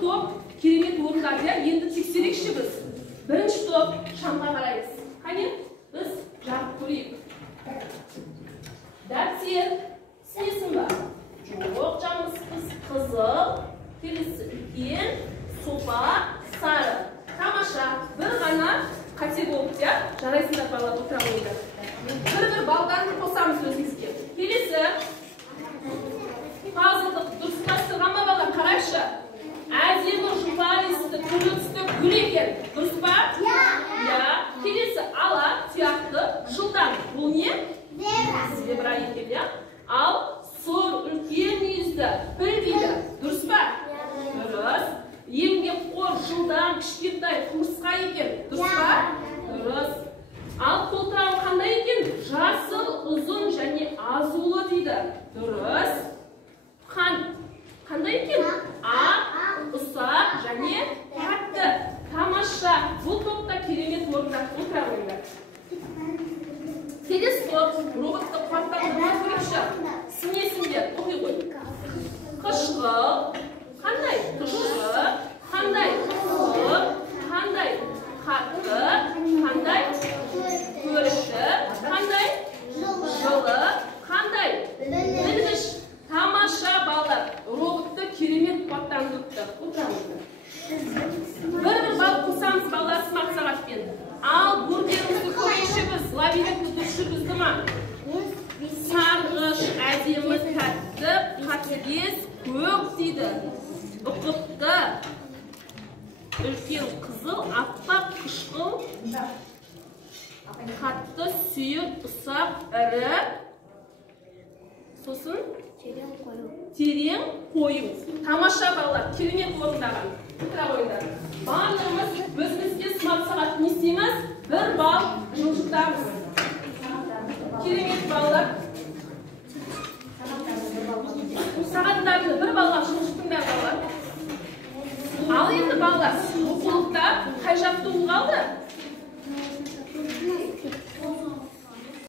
топ керемет орындады. Енді тексерейікші біз. Бірінші топ шамға қараймыз. Қане, біз жағып көрейік. Дәптер, сінесің ба? Жоқ, жаңыз қызыл, келесі үлкен, сопа, сары. Тамаша, бір ғана қате болып, жарайсыңдар балалар отыра қойыңдар. Бір балдарын қосамыз өзіңізге. Келесі, пазылдық дұрыстастырған ба балалар, қарайшы. Әдемі жұпалисті, түрлі түсті гүл екен. Дұрыс па? Иә. Келесі, ала, тұяқты, жылдан. Бұл не? Зебра екен, иә? Ал сұр, үлкен мүйізді, піл дейді. Дұрыс па? Дұрыс. Еңбек қор, жылдан, кішкентай, құмырсқа екен. Дұрыс па? Дұрыс. Ал қолтырауы қандай екен? Жасыл, ұзын және азулы дейді. Дұрыс. Қант қандай екен? Ақ, ұсақ және қатты. Тамаша. Бұл топта керемет орында отыра қойыңдар. Келесі топ роботты қуаттандыруға көрейікші. Сінесіңдер, оқи қой. Қышқыл. Қандай? Тұщы. Қандай? Сұр. Қандай? Қатты. Қандай? Көрікті. Қандай? Жылы. Қандай? Білгіш. Тамаша балалар. Роботты керемет қуаттандырыпты. Отырамыздар. Бір бал қосамыз балалар смарт сағатпен. Ал бургерімізді көрейікші біз. Лабиринтті дұрыс жүргізді ма? Сарғыш, әдемі, тәтті, қатыгез, көк дейді. Ұқыпты. Үлкен қызыл, аппақ, қышқыл, қатты, сүйір, ұсақ, ірі. Сосын? Терең, қою. Тамаша балалар, керемет орындаған. Отыра қойыңдар. Барлығымыз өзімізге смарт сағат не істейміз? Бір бал жылжытамыз. Керемет балалар. Сағаттарını бір балға жылжытыңдар балалар. Ал енді балалар, оқулықта қай жаттығу қалды?